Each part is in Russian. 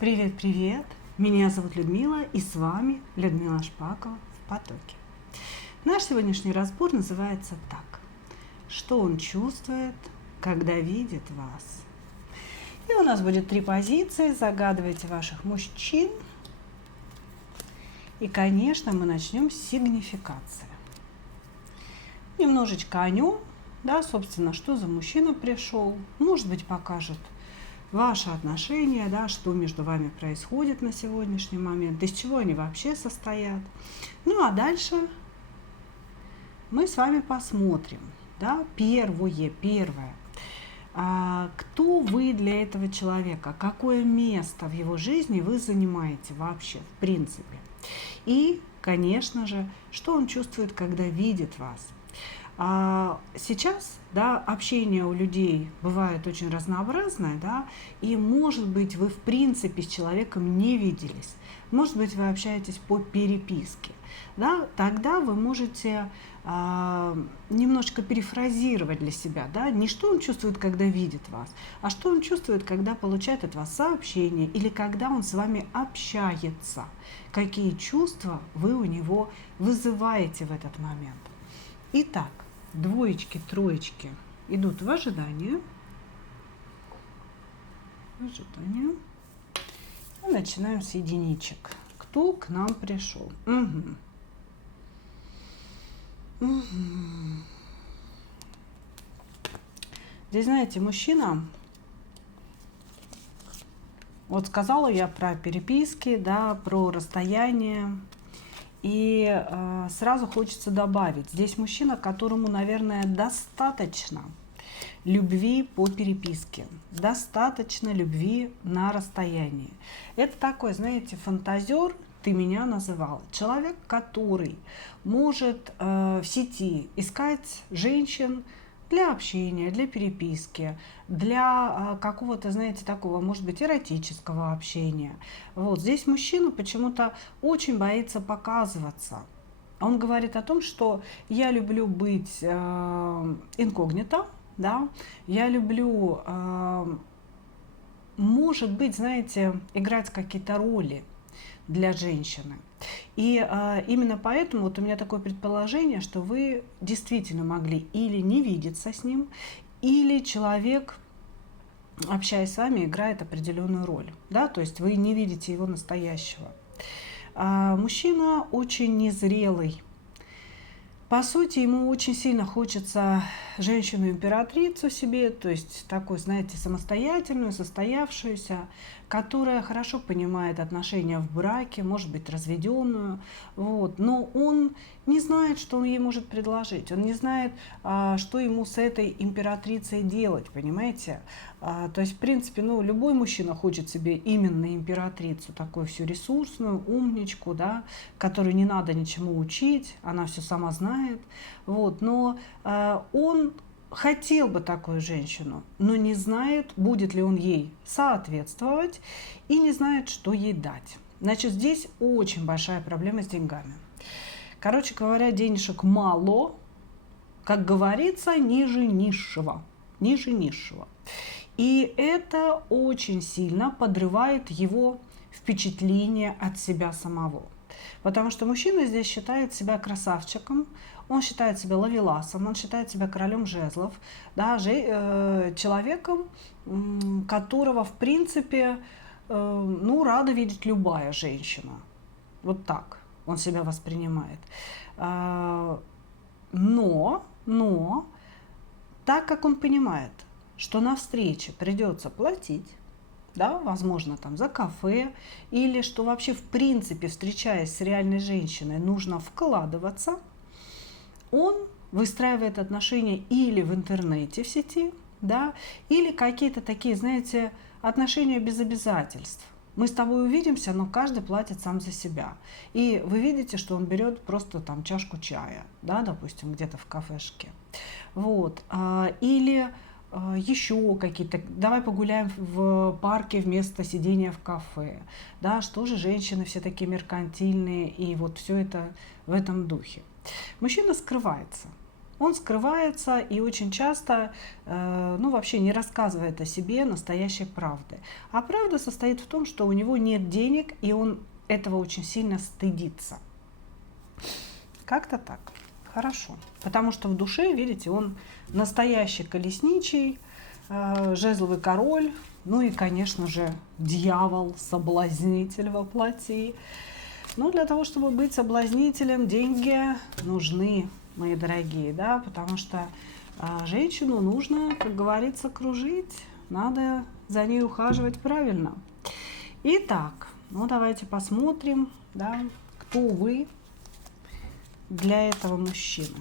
Привет, привет! Меня зовут Людмила, и с вами Людмила Шпакова в потоке. Наш сегодняшний разбор называется так. Что он чувствует, когда видит вас? И у нас будет 3 позиции. Загадывайте ваших мужчин. И, конечно, мы начнем с сигнификации. Немножечко о нем, да, собственно, что за мужчина пришел. Может быть, покажет ваши отношения, да, что между вами происходит на сегодняшний момент, из чего они вообще состоят. Ну а дальше мы с вами посмотрим, да, первое, кто вы для этого человека, какое место в его жизни вы занимаете вообще, в принципе. И, конечно же, что он чувствует, когда видит вас. Сейчас, да, общение у людей бывает очень разнообразное, да, и, может быть, вы в принципе с человеком не виделись, может быть, вы общаетесь по переписке, да, тогда вы можете немножко перефразировать для себя, да, не что он чувствует, когда видит вас, а что он чувствует, когда получает от вас сообщение или когда он с вами общается, какие чувства вы у него вызываете в этот момент. Итак, двоечки, троечки идут в ожидание. И начинаем с единичек. Кто к нам пришел? Здесь, знаете, мужчина, вот сказала я про переписки, да, про расстояние. И сразу хочется добавить, здесь мужчина, которому, наверное, достаточно любви по переписке, достаточно любви на расстоянии. Это такой, знаете, фантазер, ты меня называла. Человек, который может в сети искать женщин для общения, для переписки, для какого-то, знаете, такого, может быть, эротического общения. Вот здесь мужчина почему-то очень боится показываться. Он говорит о том, что я люблю быть инкогнито, да, я люблю, может быть, знаете, играть какие-то роли для женщины. И именно поэтому вот у меня такое предположение, что вы действительно могли или не видеться с ним, или человек, общаясь с вами, играет определенную роль. Да? То есть вы не видите его настоящего. Мужчина очень незрелый. По сути, ему очень сильно хочется женщину-императрицу себе, то есть такую, знаете, самостоятельную, состоявшуюся, которая хорошо понимает отношения в браке, может быть, разведенную, вот. Но он не знает, что он ей может предложить, он не знает, что ему с этой императрицей делать, понимаете? То есть, в принципе, ну, любой мужчина хочет себе именно императрицу, такую всю ресурсную, умничку, да, которой не надо ничему учить, она все сама знает, вот. Но он хотел бы такую женщину, но не знает, будет ли он ей соответствовать, и не знает, что ей дать. Значит, здесь очень большая проблема с деньгами. Короче говоря, денежек мало, как говорится, ниже низшего. Ниже низшего. И это очень сильно подрывает его впечатление от себя самого. Потому что мужчина здесь считает себя красавчиком, он считает себя ловеласом, он считает себя королем жезлов, да, человеком, которого, в принципе, ну, рада видеть любая женщина. Вот так он себя воспринимает. Но, так как он понимает, что на встрече придется платить, да, возможно, там за кафе, или что вообще в принципе, встречаясь с реальной женщиной, нужно вкладываться, он выстраивает отношения или в интернете, в сети, да, или какие-то такие, знаете, отношения без обязательств. Мы с тобой увидимся, но каждый платит сам за себя. И вы видите, что он берет просто там чашку чая, да, допустим, где-то в кафешке. Вот. Или еще какие-то, давай погуляем в парке вместо сидения в кафе, да, что же женщины все такие меркантильные, и вот все это в этом духе. Мужчина скрывается, Он скрывается и очень часто, ну, вообще не рассказывает о себе настоящей правды. А правда состоит в том, что у него нет денег, и он этого очень сильно стыдится. Как-то так. Хорошо. Потому что в душе, видите, он настоящий колесничий, жезловый король, ну и, конечно же, дьявол, соблазнитель во плоти. Но для того, чтобы быть соблазнителем, деньги нужны, мои дорогие, да, потому что женщину нужно, как говорится, кружить, надо за ней ухаживать правильно. Итак, ну давайте посмотрим, да, кто вы для этого мужчины.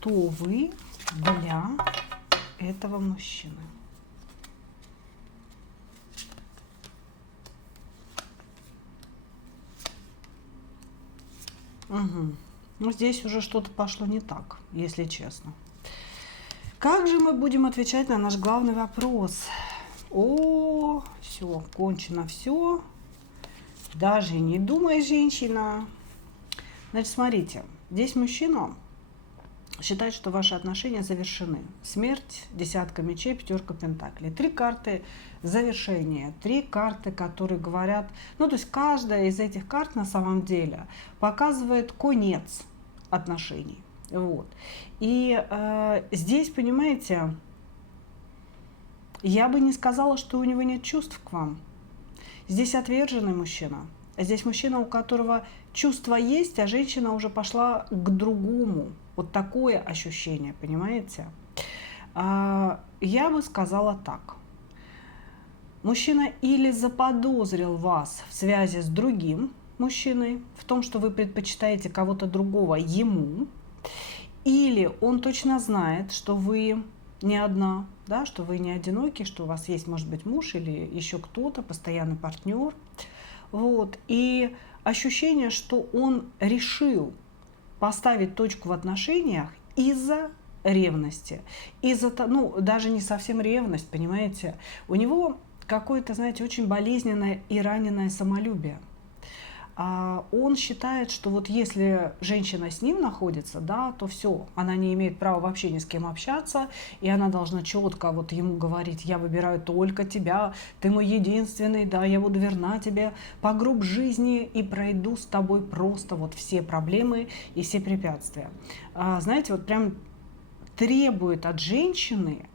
Кто вы для этого мужчины? Угу. Ну, здесь уже что-то пошло не так, если честно. Как же мы будем отвечать на наш главный вопрос? О, все, кончено все. Даже не думай, женщина. Значит, смотрите, здесь мужчина считает, что ваши отношения завершены. Смерть, десятка мечей, пятерка пентаклей. 3 карты завершения, 3 карты, которые говорят... Ну, то есть каждая из этих карт на самом деле показывает конец отношений. Вот. И здесь, понимаете, я бы не сказала, что у него нет чувств к вам. Здесь отверженный мужчина. Здесь мужчина, у которого чувства есть, а женщина уже пошла к другому. Вот такое ощущение, понимаете? Я бы сказала так. Мужчина или заподозрил вас в связи с другим мужчиной, в том, что вы предпочитаете кого-то другого ему, или он точно знает, что вы не одна, да, что вы не одиноки, что у вас есть, может быть, муж или еще кто-то, постоянный партнер. Вот. И ощущение, что он решил поставить точку в отношениях из-за ревности. Из-за, ну, даже не совсем ревность, понимаете. У него какое-то, знаете, очень болезненное и раненое самолюбие. Он считает, что вот если женщина с ним находится, да, то все, она не имеет права вообще ни с кем общаться, и она должна четко вот ему говорить: я выбираю только тебя, ты мой единственный, да, я буду верна тебе по гроб жизни и пройду с тобой просто вот все проблемы и все препятствия. Знаете, вот прям требует от женщины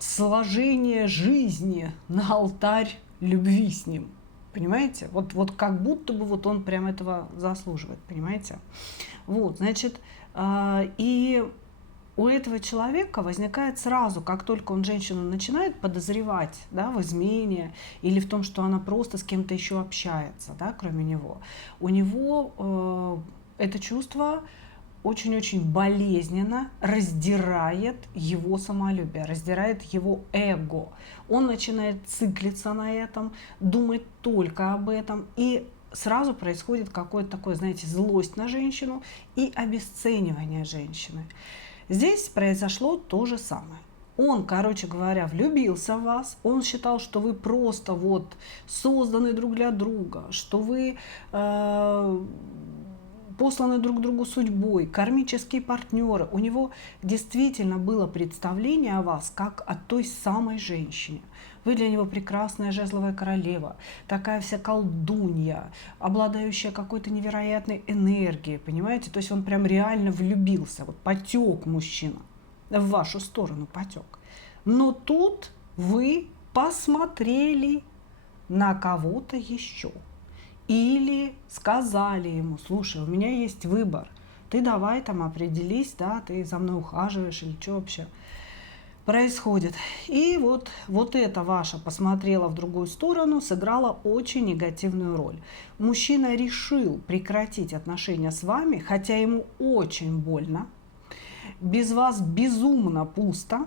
сложения жизни на алтарь любви с ним. Понимаете? Вот как будто бы вот он прям этого заслуживает, понимаете? Вот, значит, и у этого человека возникает сразу, как только он женщину начинает подозревать, да, в измене или в том, что она просто с кем-то еще общается, да, кроме него, у него это чувство очень-очень болезненно раздирает его самолюбие, раздирает его эго. Он начинает циклиться на этом, думать только об этом, и сразу происходит какое-то такое, знаете, злость на женщину и обесценивание женщины. Здесь произошло то же самое. Он, короче говоря, влюбился в вас, он считал, что вы просто вот созданы друг для друга, что вы посланы друг другу судьбой, кармические партнеры. У него действительно было представление о вас как о той самой женщине. Вы для него прекрасная жезловая королева, такая вся колдунья, обладающая какой-то невероятной энергией, понимаете? То есть он прям реально влюбился, вот потек мужчина, в вашу сторону потек. Но тут вы посмотрели на кого-то еще. Или сказали ему: слушай, у меня есть выбор, ты давай там определись, да, ты за мной ухаживаешь или что вообще происходит. И вот это ваше посмотрела в другую сторону сыграло очень негативную роль. Мужчина решил прекратить отношения с вами, хотя ему очень больно, без вас безумно пусто,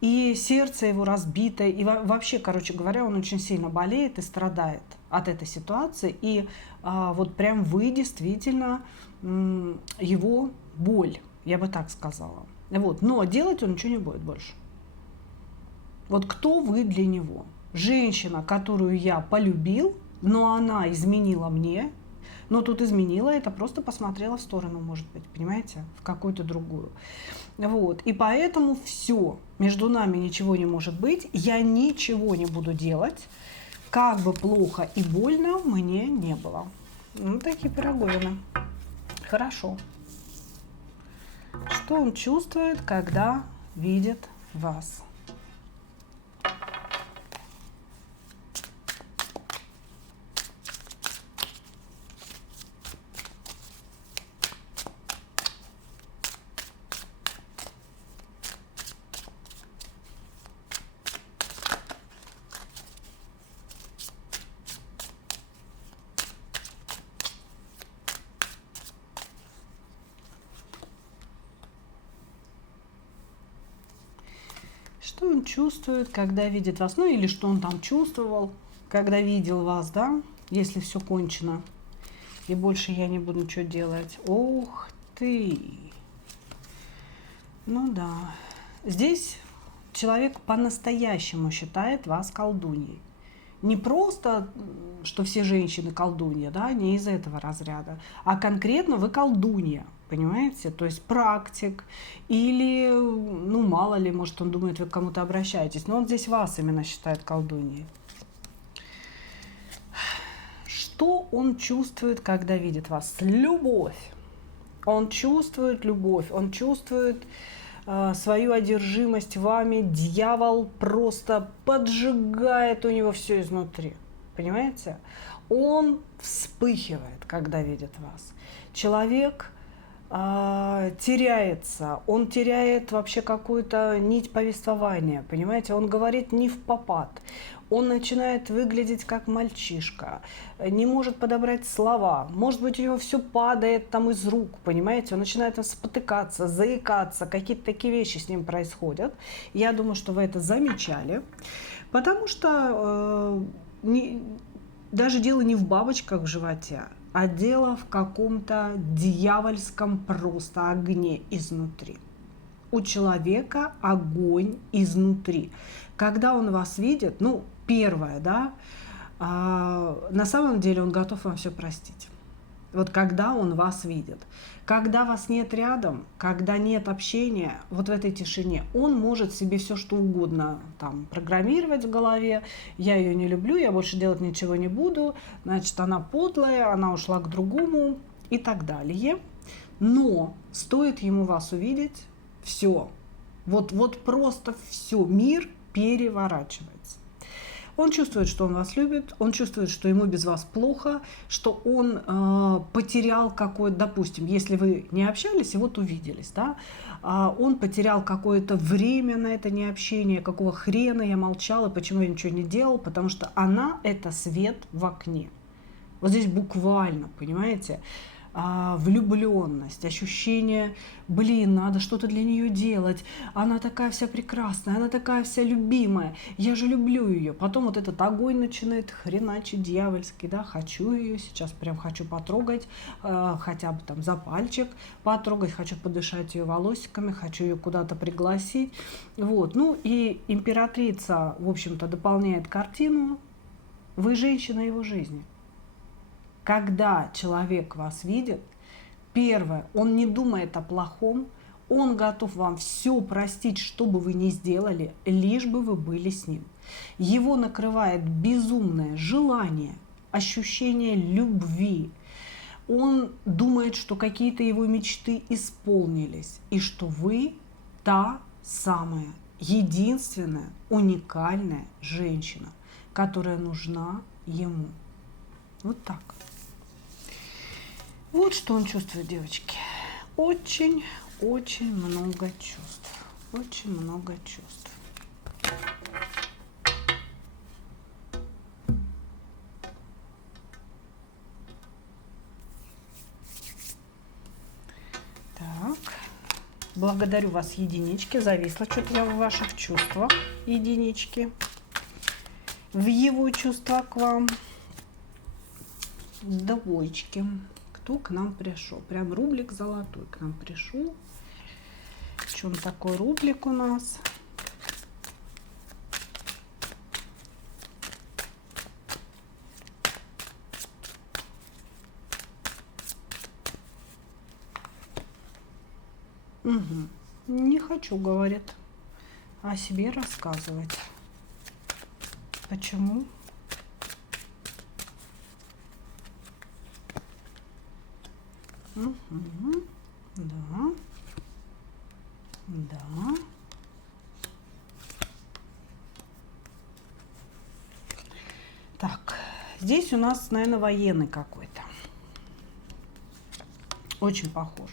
И сердце его разбито, и вообще, короче говоря, он очень сильно болеет и страдает от этой ситуации. И вот прям вы действительно его боль, я бы так сказала. Вот. Но делать он ничего не будет больше. Вот кто вы для него? Женщина, которую я полюбил, но она изменила мне. Но тут изменила, это просто посмотрела в сторону, может быть, понимаете, в какую-то другую. Вот. И поэтому все, между нами ничего не может быть, я ничего не буду делать, как бы плохо и больно мне не было. Ну, такие пироговины. Хорошо. Что он чувствует, когда видит вас? Что он чувствует, когда видит вас? Ну, или что он там чувствовал, когда видел вас, да? Если все кончено. И больше я не буду ничего делать. Ух ты! Ну да. Здесь человек по-настоящему считает вас колдуньей. Не просто, что все женщины колдунья, да, не из этого разряда, а конкретно вы колдунья, понимаете? То есть практик или, ну, мало ли, может, он думает, вы к кому-то обращаетесь, но он здесь вас именно считает колдуньей. Что он чувствует, когда видит вас? Любовь. Он чувствует любовь, он чувствует свою одержимость вами. Дьявол просто поджигает у него все изнутри. Понимаете? Он вспыхивает, когда видит вас. Человек теряется, он теряет вообще какую-то нить повествования, понимаете? Он говорит не впопад. Он начинает выглядеть как мальчишка, не может подобрать слова, может быть, у него все падает там из рук, понимаете, он начинает там спотыкаться, заикаться, какие-то такие вещи с ним происходят. Я думаю, что вы это замечали, потому что даже дело не в бабочках в животе, а дело в каком-то дьявольском просто огне изнутри. У человека огонь изнутри. Когда он вас видит, ну, первое, да, на самом деле он готов вам все простить. Вот когда он вас видит. Когда вас нет рядом, когда нет общения, вот в этой тишине, он может себе все что угодно там программировать в голове. Я ее не люблю, я больше делать ничего не буду, значит, она подлая, она ушла к другому и так далее. Но стоит ему вас увидеть, все. Вот просто все, мир переворачивается. Он чувствует, что он вас любит, он чувствует, что ему без вас плохо, что он потерял какое-то, допустим, если вы не общались и вот увиделись, да, он потерял какое-то время на это необщение, какого хрена я молчала, почему я ничего не делал, потому что она – это свет в окне. Вот здесь буквально, понимаете, влюбленность, ощущение, блин, надо что-то для нее делать, она такая вся прекрасная, она такая вся любимая, я же люблю ее. Потом вот этот огонь начинает хреначить дьявольский, да, хочу ее, сейчас прям хочу потрогать, хотя бы там за пальчик потрогать, хочу подышать ее волосиками, хочу ее куда-то пригласить. Вот, ну и императрица, в общем-то, дополняет картину, вы женщина его жизни. Когда человек вас видит, первое, он не думает о плохом, он готов вам все простить, что бы вы ни сделали, лишь бы вы были с ним. Его накрывает безумное желание, ощущение любви. Он думает, что какие-то его мечты исполнились, и что вы та самая, единственная, уникальная женщина, которая нужна ему. Вот так. Вот что он чувствует, девочки. Очень много чувств. Очень много чувств. Так. Благодарю вас, единички. Зависла что-то я в ваших чувствах, единички. В его чувства к вам. Двоечки. Кто к нам пришел? Прям рублик золотой к нам пришел. В чем такой рублик у нас? Угу. Не хочу, говорит, о себе рассказывать. Почему? Угу. Да. Да. Так, здесь у нас, наверное, военный какой-то. Очень похож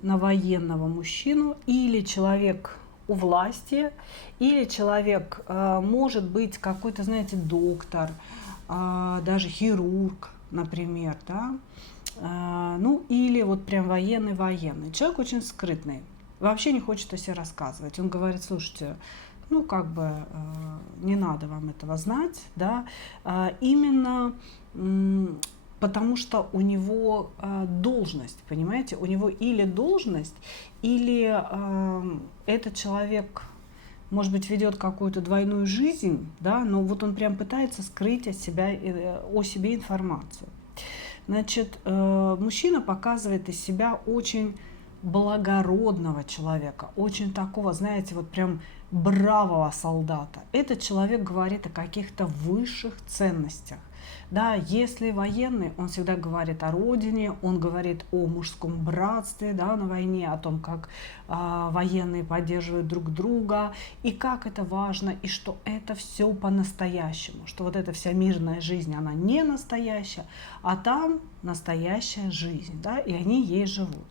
на военного мужчину, или человек у власти, или человек, может быть, какой-то, знаете, доктор, даже хирург, например, да, ну, или вот прям военный. Человек очень скрытный, вообще не хочет о себе рассказывать. Он говорит: слушайте, ну, как бы не надо вам этого знать, да, именно потому что у него должность, понимаете, у него или должность, или этот человек, может быть, ведет какую-то двойную жизнь, да, но вот он прям пытается скрыть от себя, о себе информацию. Значит, мужчина показывает из себя очень благородного человека, очень такого, знаете, вот прям бравого солдата. Этот человек говорит о каких-то высших ценностях. Да, если военный, он всегда говорит о родине, он говорит о мужском братстве, да, на войне, о том, как военные поддерживают друг друга, и как это важно, и что это все по-настоящему, что вот эта вся мирная жизнь, она не настоящая, а там настоящая жизнь, да, и они ей живут.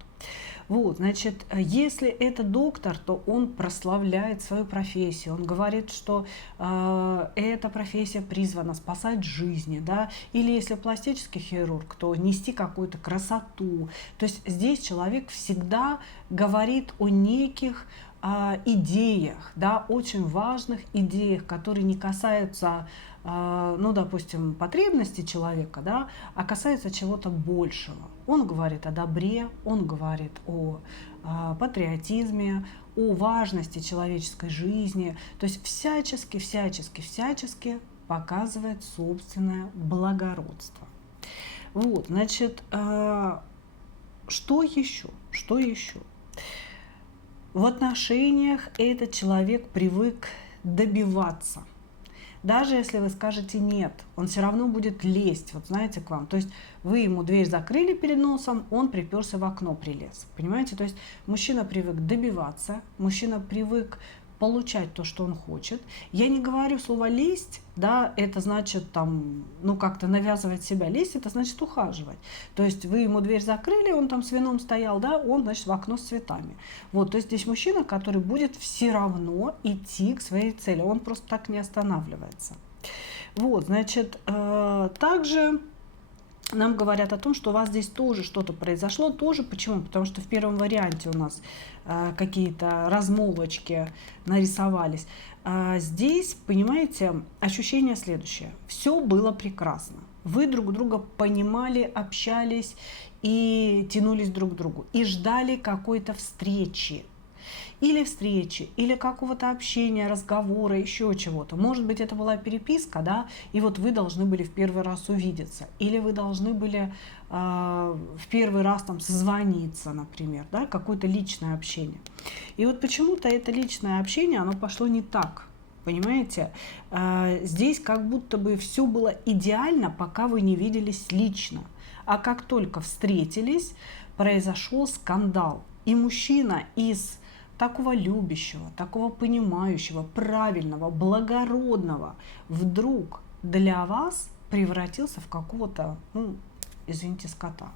Вот, значит, если это доктор, то он прославляет свою профессию, он говорит, что эта профессия призвана спасать жизни, да, или если пластический хирург, то нести какую-то красоту. То есть здесь человек всегда говорит о неких идеях, да, очень важных идеях, которые не касаются, ну, допустим, потребностей человека, да, а касаются чего-то большего. Он говорит о добре, он говорит о патриотизме, о важности человеческой жизни, то есть всячески показывает собственное благородство. Вот, значит, что еще? Что еще? В отношениях этот человек привык добиваться. Даже если вы скажете нет, он все равно будет лезть, вот знаете, к вам. То есть вы ему дверь закрыли перед носом, он приперся в окно, прилез. Понимаете? То есть мужчина привык добиваться, мужчина привык получать то, что он хочет. Я не говорю слово лезть, да, это значит там, ну, как-то навязывать себя. Лезть — это значит ухаживать. То есть вы ему дверь закрыли, он там с вином стоял, да, он, значит, в окно с цветами. Вот, то есть здесь мужчина, который будет все равно идти к своей цели, он просто так не останавливается. Вот, значит, также нам говорят о том, что у вас здесь тоже что-то произошло. Тоже почему? Потому что в первом варианте у нас какие-то размолвочки нарисовались. Здесь, понимаете, ощущение следующее. Все было прекрасно. Вы друг друга понимали, общались и тянулись друг к другу. И ждали какой-то встречи. Или какого-то общения, разговора, еще чего-то. Может быть, это была переписка, да, и вот вы должны были в первый раз увидеться. Или вы должны были в первый раз там созвониться, например, да, какое-то личное общение. И вот почему-то это личное общение, оно пошло не так. Понимаете, здесь как будто бы все было идеально, пока вы не виделись лично. А как только встретились, произошел скандал. И мужчина из такого любящего, такого понимающего, правильного, благородного вдруг для вас превратился в какого-то, ну, извините, скота.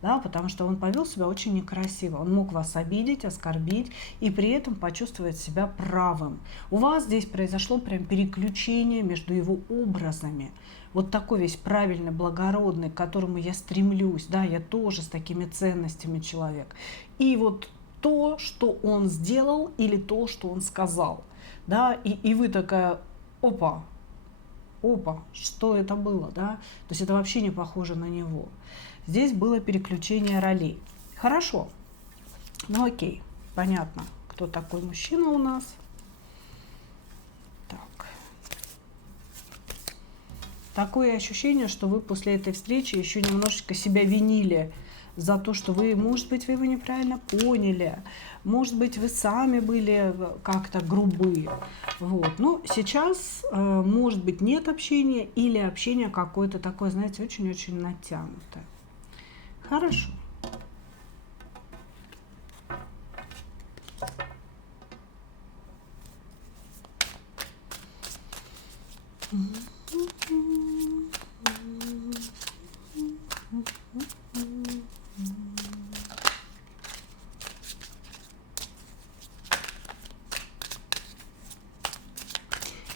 Да, потому что он повел себя очень некрасиво. Он мог вас обидеть, оскорбить и при этом почувствовать себя правым. У вас здесь произошло прям переключение между его образами. Вот такой весь правильный, благородный, к которому я стремлюсь. Да, я тоже с такими ценностями человек. И вот то, что он сделал или то, что он сказал. Да, и вы такая, опа, что это было, да? То есть это вообще не похоже на него. Здесь было переключение ролей. Хорошо, ну окей, понятно, кто такой мужчина у нас. Так. Такое ощущение, что вы после этой встречи еще немножечко себя винили за то, что вы, может быть, вы его неправильно поняли, может быть, вы сами были как-то грубы. Вот. Ну, сейчас, может быть, нет общения или общение какое-то такое, знаете, очень-очень натянутое. Хорошо.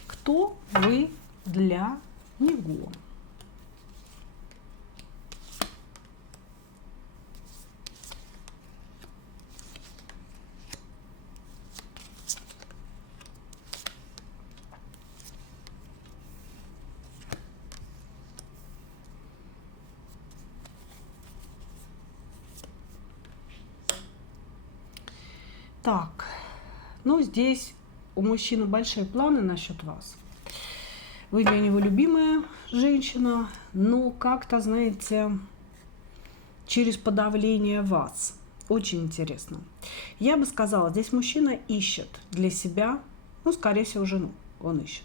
Кто вы для него? Так, ну здесь у мужчины большие планы насчет вас. Вы для него любимая женщина, но как-то, знаете, через подавление вас. Очень интересно. Я бы сказала, здесь мужчина ищет для себя, ну, скорее всего, жену он ищет.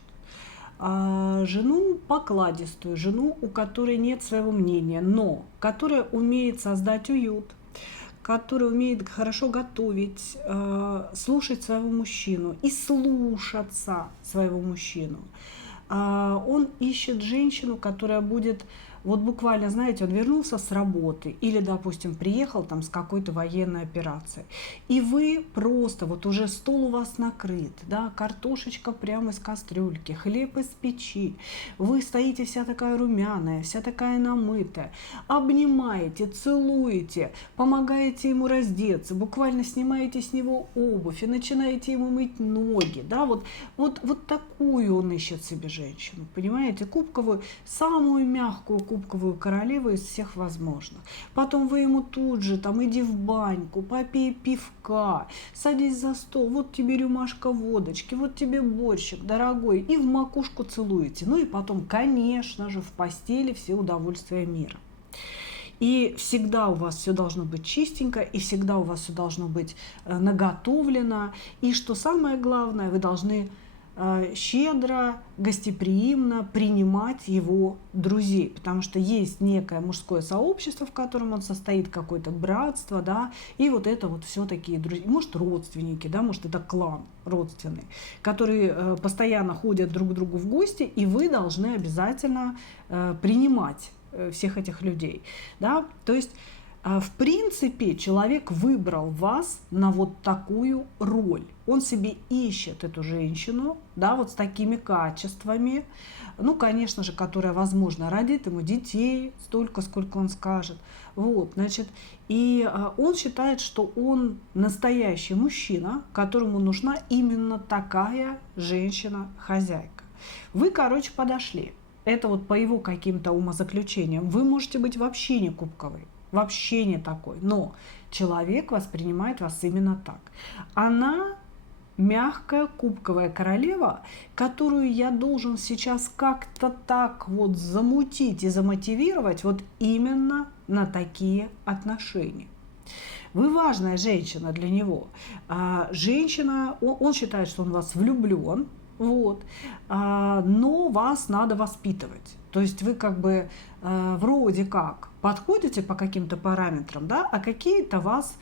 Жену покладистую, жену, у которой нет своего мнения, но которая умеет создать уют, которая умеет хорошо готовить, слушать своего мужчину и слушаться своего мужчину. Он ищет женщину, которая будет, вот буквально, знаете, он вернулся с работы или, допустим, приехал там с какой-то военной операции, и вы просто, вот уже стол у вас накрыт, да, картошечка прямо из кастрюльки, хлеб из печи, вы стоите вся такая румяная, вся такая намытая, обнимаете, целуете, помогаете ему раздеться, буквально снимаете с него обувь и начинаете ему мыть ноги, да, вот такую он ищет себе женщину, понимаете, кубковую, самую мягкую кубковую королеву из всех возможных. Потом вы ему тут же, там, иди в баньку, попей пивка, садись за стол, вот тебе рюмашка водочки, вот тебе борщик, дорогой, и в макушку целуете. Ну и потом, конечно же, в постели все удовольствия мира. И всегда у вас все должно быть чистенько, и всегда у вас все должно быть наготовлено. И что самое главное, вы должны щедро, гостеприимно принимать его друзей, потому что есть некое мужское сообщество, в котором он состоит, какое-то братство, да, и вот это вот все такие друзья, может, родственники, да, может, это клан родственный, которые постоянно ходят друг к другу в гости, и вы должны обязательно принимать всех этих людей, да, то есть в принципе, человек выбрал вас на вот такую роль. Он себе ищет эту женщину, да, вот с такими качествами, ну, конечно же, которая, возможно, родит ему детей столько, сколько он скажет. Вот, значит, и он считает, что он настоящий мужчина, которому нужна именно такая женщина-хозяйка. Вы, короче, подошли. Это вот по его каким-то умозаключениям. Вы можете быть вообще не кубковой. Вообще не такой. Но человек воспринимает вас именно так. Она мягкая кубковая королева, которую я должен сейчас как-то так вот замутить и замотивировать вот именно на такие отношения. Вы важная женщина для него. Женщина, он считает, что он в вас влюблен, вот, но вас надо воспитывать. То есть вы как бы вроде как подходите по каким-то параметрам, да, а какие-то вас,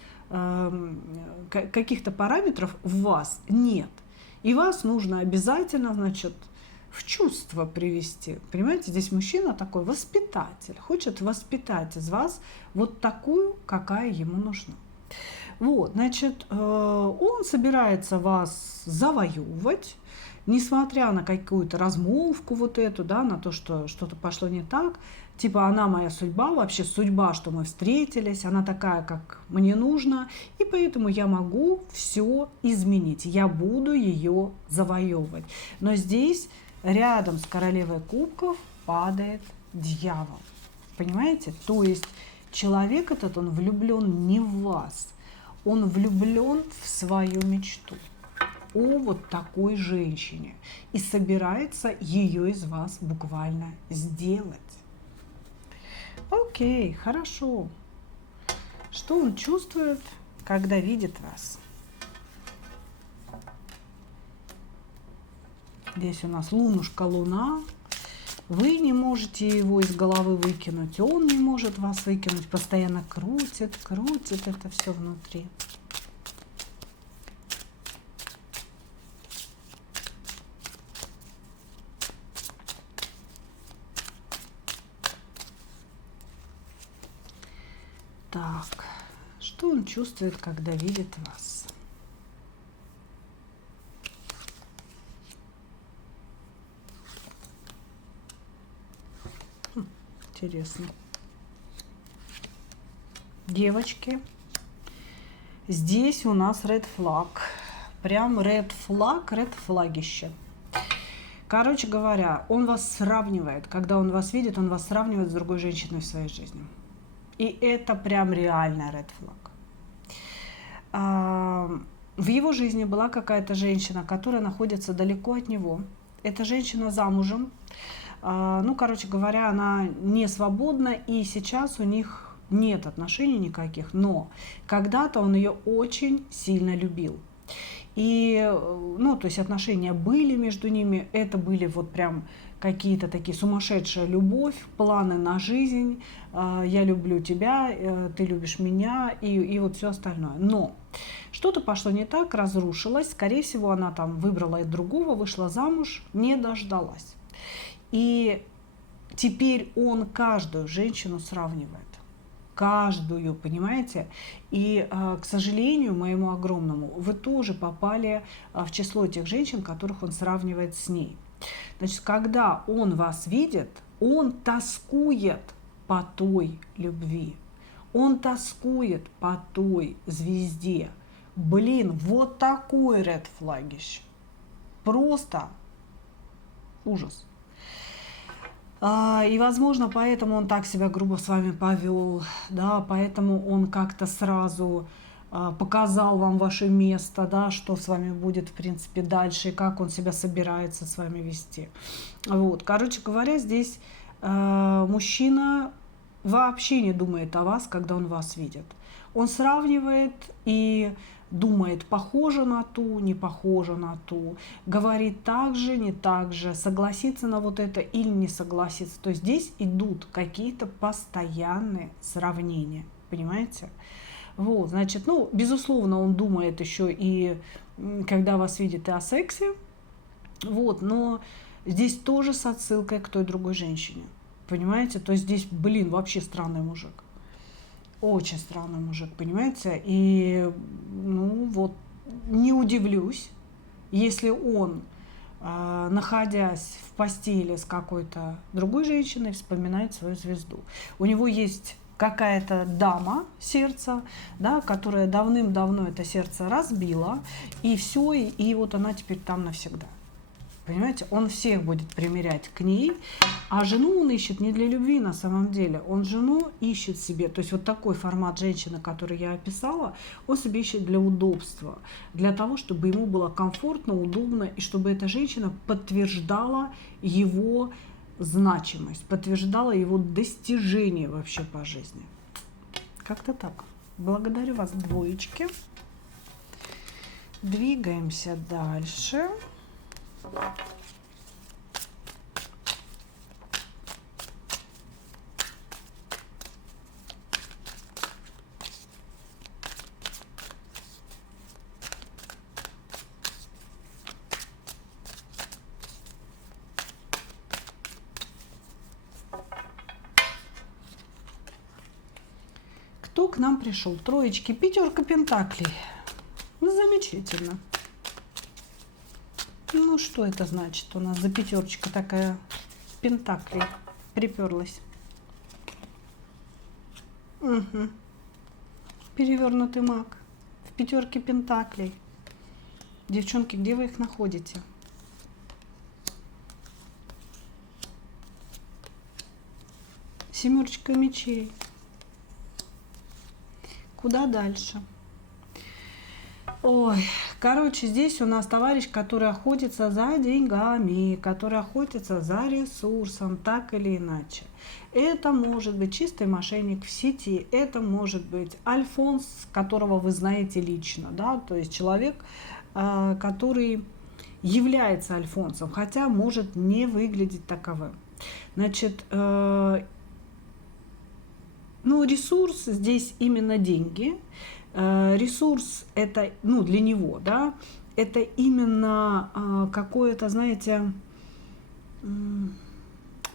каких-то параметров в вас нет. И вас нужно обязательно, значит, в чувство привести. Понимаете, здесь мужчина такой воспитатель, хочет воспитать из вас вот такую, какая ему нужна. Вот, значит, он собирается вас завоевывать, несмотря на какую-то размолвку вот эту, да, на то, что что-то пошло не так, типа она моя судьба, вообще судьба, что мы встретились, она такая, как мне нужно, и поэтому я могу все изменить, я буду ее завоевывать. Но здесь рядом с королевой кубков падает дьявол. Понимаете? То есть человек этот, он влюблен не в вас, он влюблен в свою мечту о вот такой женщине и собирается ее из вас буквально сделать. Окей, хорошо. Что он чувствует, когда видит вас? Здесь у нас лунушка, луна. Вы не можете его из головы выкинуть, он не может вас выкинуть, постоянно крутит, крутит это все внутри. Так, что он чувствует, когда видит вас? Интересно. Девочки, здесь у нас red flag. Прям red флагище. Короче говоря, он вас сравнивает. Когда он вас видит, он вас сравнивает с другой женщиной в своей жизни. И это прям реально red flag. В его жизни была какая-то женщина, которая находится далеко от него. Эта женщина замужем. Ну, короче говоря, она не свободна, и сейчас у них нет отношений никаких, но когда-то он ее очень сильно любил. И, ну, то есть отношения были между ними, это были вот прям какие-то такие сумасшедшая любовь, планы на жизнь, я люблю тебя, ты любишь меня, и вот все остальное. Но что-то пошло не так, разрушилось, скорее всего, она там выбрала другого, вышла замуж, не дождалась. И теперь он каждую женщину сравнивает. Каждую, понимаете? И, к сожалению, моему огромному, вы тоже попали в число тех женщин, которых он сравнивает с ней. Значит, когда он вас видит, он тоскует по той любви. Он тоскует по той звезде. Блин, вот такой ред флагище. Просто ужас. И, возможно, поэтому он так себя грубо с вами повел, да, поэтому он как-то сразу показал вам ваше место, да, что с вами будет, в принципе, дальше, и как он себя собирается с вами вести. Вот, короче говоря, здесь мужчина вообще не думает о вас, когда он вас видит. Он сравнивает и думает, похоже на ту, не похоже на ту, говорит так же, не так же, согласится на вот это или не согласится. То есть здесь идут какие-то постоянные сравнения, понимаете? Вот, значит, ну, безусловно, он думает еще и, когда вас видит, и о сексе, вот, но здесь тоже с отсылкой к той другой женщине, понимаете? То есть здесь, блин, вообще странный мужик. Очень странный мужик, понимаете? И, ну, вот, не удивлюсь, если он, находясь в постели с какой-то другой женщиной, вспоминает свою звезду. У него есть какая-то дама сердца, да, которая давным-давно это сердце разбила, и все, и вот она теперь там навсегда. Понимаете, он всех будет примерять к ней, а жену он ищет не для любви на самом деле. Он жену ищет себе, то есть вот такой формат женщины, который я описала, он себе ищет для удобства, для того, чтобы ему было комфортно, удобно, и чтобы эта женщина подтверждала его значимость, подтверждала его достижение вообще по жизни. Как-то так. Благодарю вас, двоечки. Двигаемся дальше. Кто к нам пришел? Троечки, пятерка пентаклей. Ну, замечательно. Ну, что это значит? У нас за пятерочка такая пентаклей приперлась. Угу. Перевернутый маг в пятерке пентаклей. Девчонки, где вы их находите? Семерочка мечей. Куда дальше? Ой, короче, здесь у нас товарищ, который охотится за деньгами, который охотится за ресурсом, так или иначе. Это может быть чистый мошенник в сети, это может быть альфонс, которого вы знаете лично, да, то есть человек, который является альфонсом, хотя может не выглядеть таковым. Значит, ну, ресурс здесь именно деньги. Ресурс это, ну, для него, да, это именно какое-то, знаете,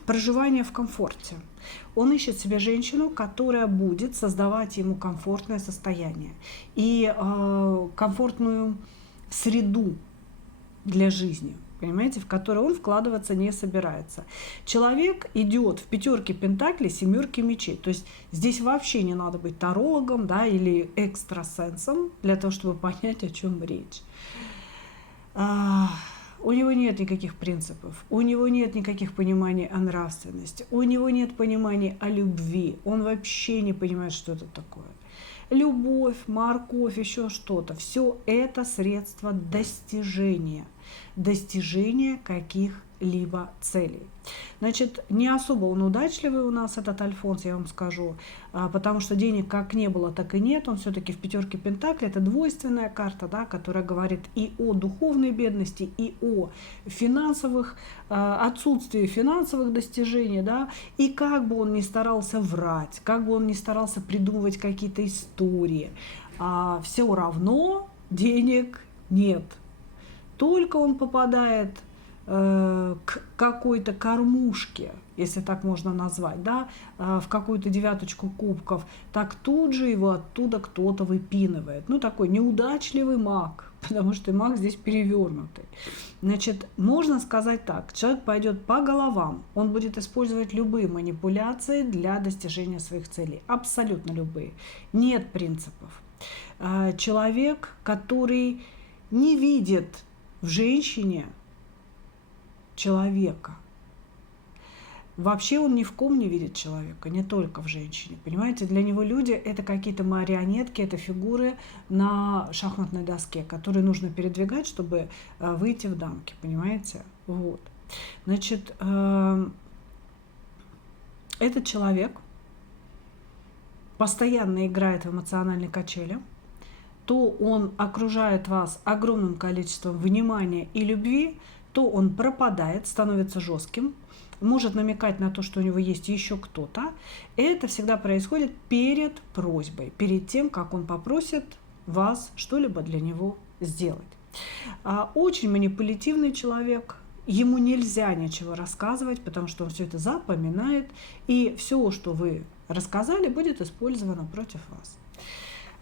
проживание в комфорте. Он ищет себе женщину, которая будет создавать ему комфортное состояние и комфортную среду для жизни, понимаете, в которой он вкладываться не собирается. Человек идет в пятерке пентаклей, семерке мечей. То есть здесь вообще не надо быть тарологом, да, или экстрасенсом для того, чтобы понять, о чем речь. У него нет никаких принципов, у него нет никаких пониманий о нравственности, у него нет понимания о любви. Он вообще не понимает, что это такое. Любовь, морковь, еще что-то. Все это средства достижения каких-либо целей. Значит, не особо он удачливый у нас, этот альфонс, я вам скажу, потому что денег как не было, так и нет. Он все-таки в пятерке пентаклей. Это двойственная карта, да, которая говорит и о духовной бедности, и о финансовых, отсутствии финансовых достижений, да, и как бы он ни старался врать, как бы он ни старался придумывать какие-то истории, все равно денег нет. Только он попадает к какой-то кормушке, если так можно назвать, да, в какую-то девяточку кубков, так тут же его оттуда кто-то выпинывает. Ну, такой неудачливый маг, потому что маг здесь перевернутый. Значит, можно сказать так, человек пойдет по головам, он будет использовать любые манипуляции для достижения своих целей, абсолютно любые. Нет принципов. Человек, который не видит в женщине человека. Вообще он ни в ком не видит человека, не только в женщине. Понимаете, для него люди это какие-то марионетки, это фигуры на шахматной доске, которые нужно передвигать, чтобы выйти в дамки. Понимаете? Вот. Значит, этот человек постоянно играет в эмоциональной качели. То он окружает вас огромным количеством внимания и любви, то он пропадает, становится жестким, может намекать на то, что у него есть еще кто-то. Это всегда происходит перед просьбой, перед тем, как он попросит вас что-либо для него сделать. Очень манипулятивный человек, ему нельзя ничего рассказывать, потому что он все это запоминает, и все, что вы рассказали, будет использовано против вас.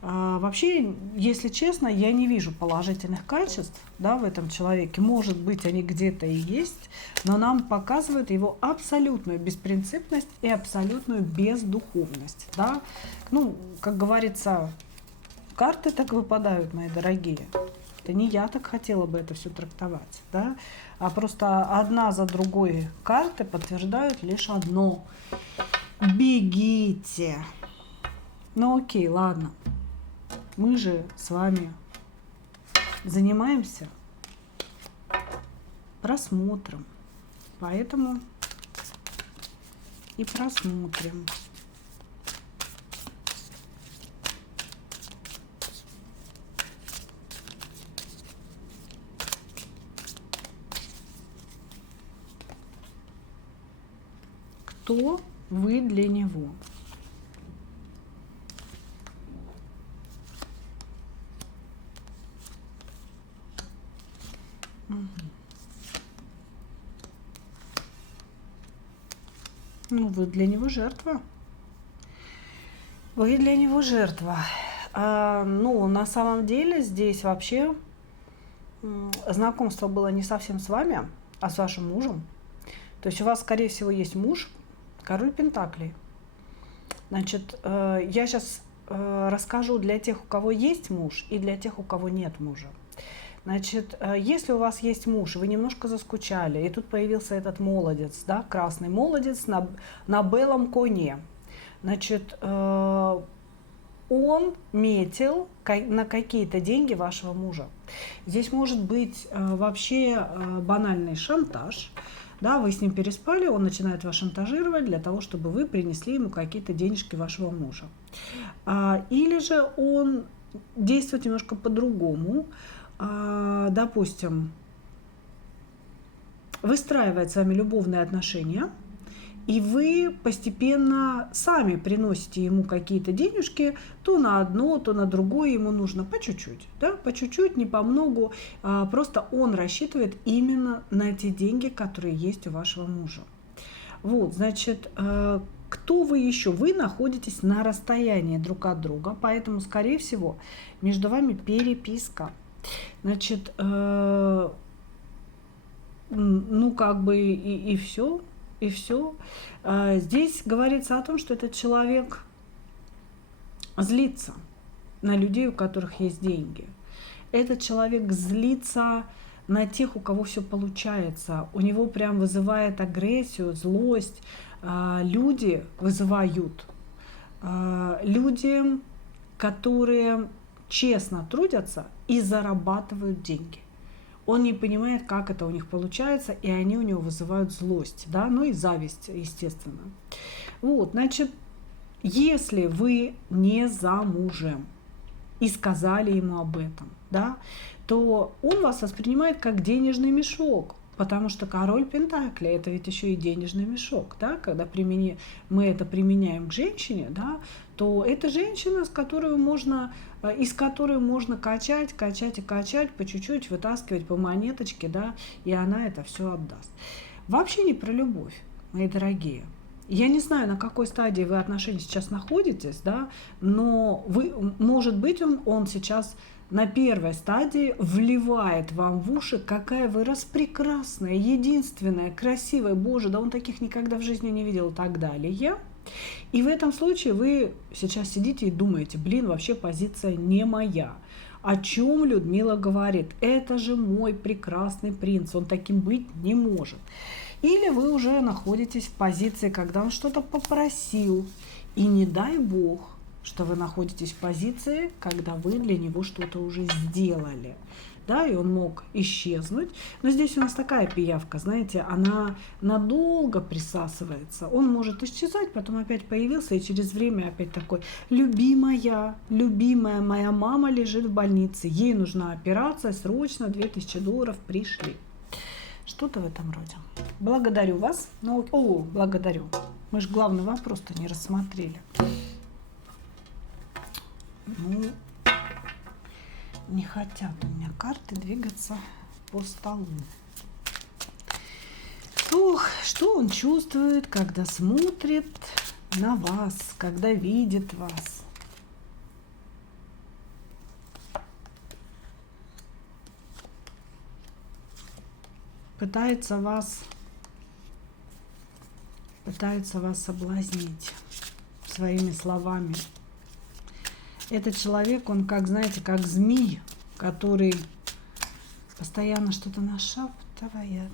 Вообще, если честно, я не вижу положительных качеств, да, в этом человеке. Может быть, они где-то и есть, но нам показывают его абсолютную беспринципность и абсолютную бездуховность. Да? Ну, как говорится, карты так выпадают, мои дорогие. Это не я так хотела бы это все трактовать, да? А просто одна за другой карты подтверждают лишь одно. Бегите. Ну окей, ладно. Мы же с вами занимаемся просмотром, поэтому и просмотрим. Кто вы для него? Ну, вы для него жертва. Вы для него жертва. Ну, на самом деле здесь вообще знакомство было не совсем с вами, а с вашим мужем. То есть у вас, скорее всего, есть муж, король пентаклей. Значит, я сейчас расскажу для тех, у кого есть муж, и для тех, у кого нет мужа. Значит, если у вас есть муж, вы немножко заскучали, и тут появился этот молодец, да, красный молодец на белом коне. Значит, он метил на какие-то деньги вашего мужа. Здесь может быть вообще банальный шантаж. Да, вы с ним переспали, он начинает вас шантажировать для того, чтобы вы принесли ему какие-то денежки вашего мужа. Или же он действует немножко по-другому. Допустим, выстраивает с вами любовные отношения, и вы постепенно сами приносите ему какие-то денежки, то на одно, то на другое ему нужно по чуть-чуть, да, по чуть-чуть, не по многу, просто он рассчитывает именно на те деньги, которые есть у вашего мужа. Вот, значит, кто вы еще? Вы находитесь на расстоянии друг от друга, поэтому, скорее всего, между вами переписка. Значит, ну, как бы и все. И все. Здесь говорится о том, что этот человек злится на людей, у которых есть деньги. Этот человек злится на тех, у кого все получается. У него прям вызывает агрессию, злость. Люди вызывают. Люди, которые честно трудятся и зарабатывают деньги. Он не понимает, как это у них получается, и они у него вызывают злость, да, ну и зависть, естественно. Вот, значит, если вы не замужем и сказали ему об этом, да, то он вас воспринимает как денежный мешок, потому что король пентаклей – это ведь еще и денежный мешок, да, когда мы это применяем к женщине, да, то это женщина, из которой можно качать, качать и качать, по чуть-чуть вытаскивать по монеточке, да, и она это все отдаст. Вообще не про любовь, мои дорогие. Я не знаю, на какой стадии вы отношений сейчас находитесь, да, но может быть, он сейчас на первой стадии вливает вам в уши, какая вы распрекрасная, единственная, красивая, боже, да он таких никогда в жизни не видел и так далее. И в этом случае вы сейчас сидите и думаете, блин, вообще позиция не моя. О чем Людмила говорит? Это же мой прекрасный принц, он таким быть не может. Или вы уже находитесь в позиции, когда он что-то попросил, и не дай бог, что вы находитесь в позиции, когда вы для него что-то уже сделали. Да, и он мог исчезнуть. Но здесь у нас такая пиявка, знаете, она надолго присасывается. Он может исчезать, потом опять появился, и через время опять такой: любимая моя мама лежит в больнице, ей нужна операция, срочно, $2000 пришли. Что-то в этом роде. Благодарю вас. Благодарю. Мы же главный вопрос-то не рассмотрели. Ну, не хотят у меня карты двигаться по столу. Ох, что он чувствует, когда смотрит на вас, когда видит вас? Пытается вас соблазнить своими словами. Этот человек, он как, знаете, как змей, который постоянно что-то нашептывает.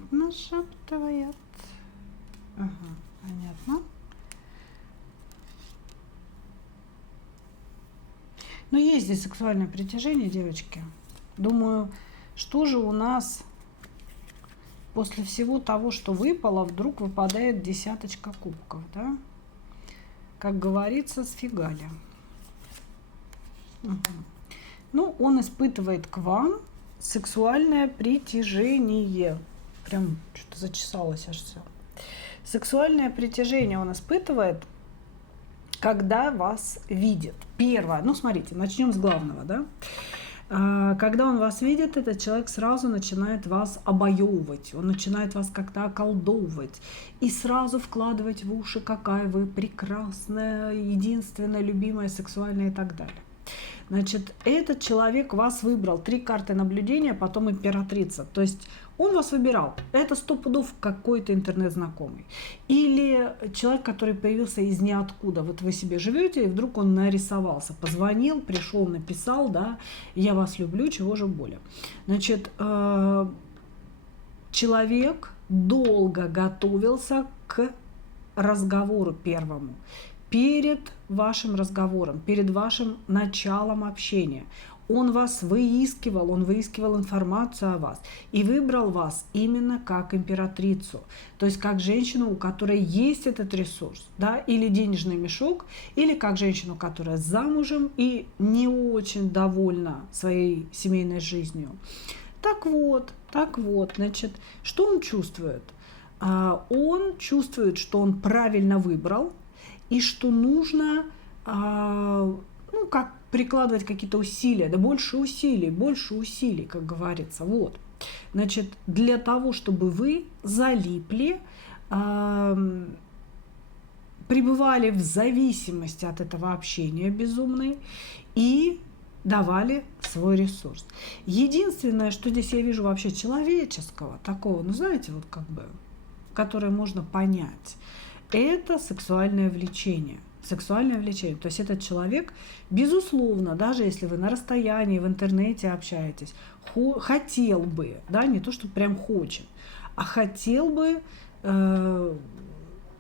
Ага, понятно. Но есть здесь сексуальное притяжение, девочки. Думаю, что же у нас после всего того, что выпало, вдруг выпадает десяточка кубков, да? Как говорится, сфигали. Угу. Ну, он испытывает к вам сексуальное притяжение. Прям что-то зачесалось аж все. Сексуальное притяжение он испытывает, когда вас видит. Первое. Ну, смотрите, начнем с главного, да? Когда он вас видит, этот человек сразу начинает вас обаёвывать, он начинает вас как-то околдовывать и сразу вкладывать в уши, какая вы прекрасная, единственная, любимая, сексуальная и так далее. Значит, этот человек вас выбрал. 3 карты наблюдения, потом императрица. То есть он вас выбирал. Это 100 пудов какой-то интернет-знакомый. Или человек, который появился из ниоткуда. Вот вы себе живете, и вдруг он нарисовался. Позвонил, пришел, написал, да, я вас люблю, чего же более. Значит, человек долго готовился к разговору первому. Перед вашим разговором, перед вашим началом общения. Он вас выискивал, он выискивал информацию о вас и выбрал вас именно как императрицу, то есть как женщину, у которой есть этот ресурс, да, или денежный мешок, или как женщину, которая замужем и не очень довольна своей семейной жизнью. Так вот, значит, что он чувствует? Он чувствует, что он правильно выбрал, и что нужно, ну, как прикладывать какие-то усилия, да больше усилий, как говорится. Вот. Значит, для того, чтобы вы залипли, пребывали в зависимости от этого общения безумной и давали свой ресурс. Единственное, что здесь я вижу вообще человеческого, такого, ну, знаете, вот как бы, которое можно понять, это сексуальное влечение. Сексуальное влечение. То есть этот человек, безусловно, даже если вы на расстоянии, в интернете общаетесь, хотел бы, да, не то, что прям хочет, а хотел бы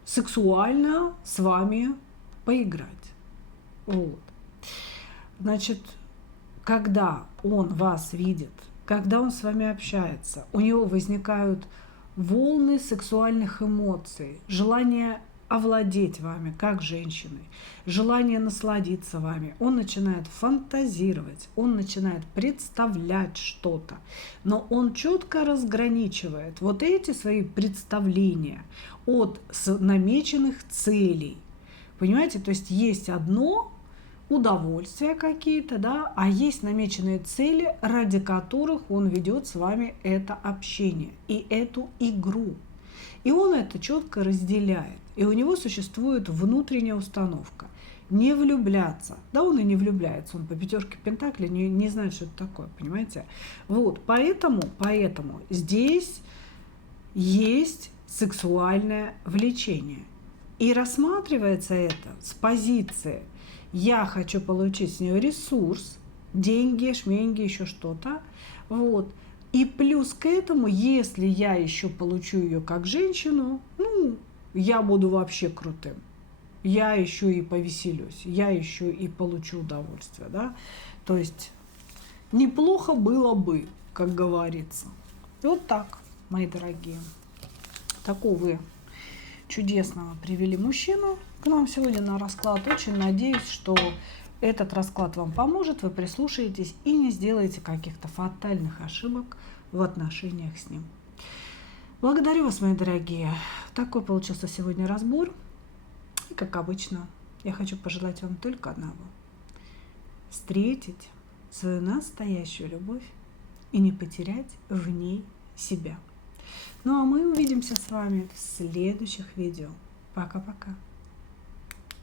сексуально с вами поиграть. Вот. Значит, когда он вас видит, когда он с вами общается, у него возникают волны сексуальных эмоций, желание овладеть вами как женщиной, желание насладиться вами. Он начинает фантазировать, он начинает представлять что-то, но он четко разграничивает вот эти свои представления от намеченных целей. Понимаете, то есть есть одно удовольствия какие-то, да, а есть намеченные цели, ради которых он ведет с вами это общение и эту игру. И он это четко разделяет. И у него существует внутренняя установка. Не влюбляться. Да он и не влюбляется, он по 5 пентаклей не знает, что это такое, понимаете? Вот, поэтому здесь есть сексуальное влечение. И рассматривается это с позиции «я хочу получить с нее ресурс», деньги, шменьги, еще что-то. Вот. И плюс к этому, если я еще получу ее как женщину, ну, я буду вообще крутым. Я еще и повеселюсь, я еще и получу удовольствие. Да? То есть неплохо было бы, как говорится. Вот так, мои дорогие. Такого чудесного привели мужчину к нам сегодня на расклад. Очень надеюсь, что этот расклад вам поможет, вы прислушаетесь и не сделаете каких-то фатальных ошибок в отношениях с ним. Благодарю вас, мои дорогие. Такой получился сегодня разбор. И, как обычно, я хочу пожелать вам только одного. Встретить свою настоящую любовь и не потерять в ней себя. Ну а мы увидимся с вами в следующих видео. Пока-пока.